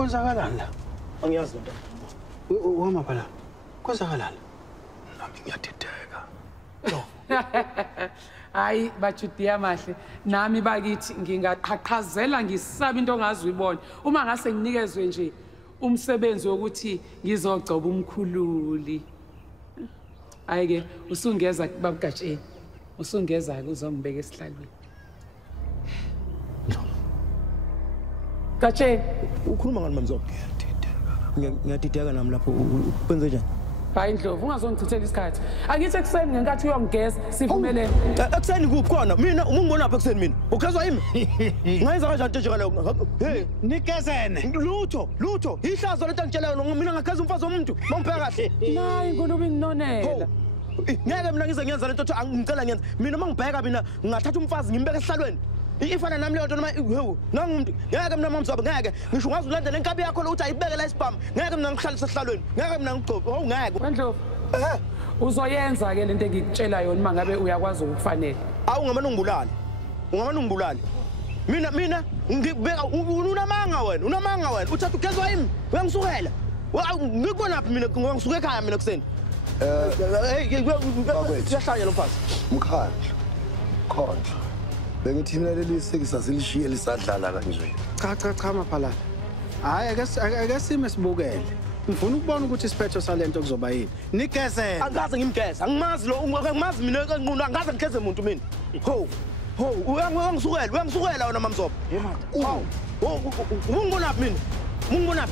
Kwenzakalani la? Angiyazi lento. Uhamba phela. Kwenzakalani? Nami ngiyadideka. No. Hayi bajudiya mahle nami bakithi ngingaqhaqhazela ngisaba into ongazuyibona uma ngase nginikezwe nje umsebenzi wokuthi ngizogcoba umkhululi. Ayike usungeza babugatsheni. Usungeza ke uzongibeka esihlalweni. Gatsheni ukhuluma ngani MaMzobe? Ngiyadideka nami lapho ukwenze njani? Hayi Ndlovu ungazongichithela isikhathi. Angithi ekseni ngenkathi uyongigeza sivumelene. Ekseni kuphi khona? Mina ungibona apha ekseni mina. Ukhezwa yimi? Ngayenza kanjani nje ngale? Hey, Nikezene. Lutho. Ihlazo lento ngitshelayo mina ngakheza umfazi womuntu. Bangiphe kahle. Nayi nkulumo inginonela. Ngeke mina ngize ngiyenza lento ngicela ngiyenza. Mina mangibheka mina ngingathatha umfazi ngimbeke esihlalweni. Ifana nami leyo nto noma nangumuntu ngeke mina MaMzobe ngeke ngisho ungaze ulandele inkabi yakho lo uthi ayibeke la isibhamu ngeke mina ngihlalise esihlalweni ngeke mina ngigcobe ngeke Wendlovu uzoyenza ke lento engikutshela yona mangabe uyakwazi ukufanele ungamane ungibulali mina ngibeka unamanga wena uthatha ugezwa yimi uyangisukela ngikubona laphi mina ngisuke ekhaya mina kuseni siyahlanya lo mfazi Umkhokha. Khona. Bengithi mina leli sekisa silishiye lisadlala kanje. Cha maphala. Hayi ake sime sibukele. Ngifuna ukubona ukuthi isiphetho salento kuzoba yini. Nigezele. Angaze ngimgeza. Angimazi lo angimazi mina enqunu angaze ngigeze umuntu mina. Ho. Uyangisukela wena MaMzobe. Ungibona mina. Ungibona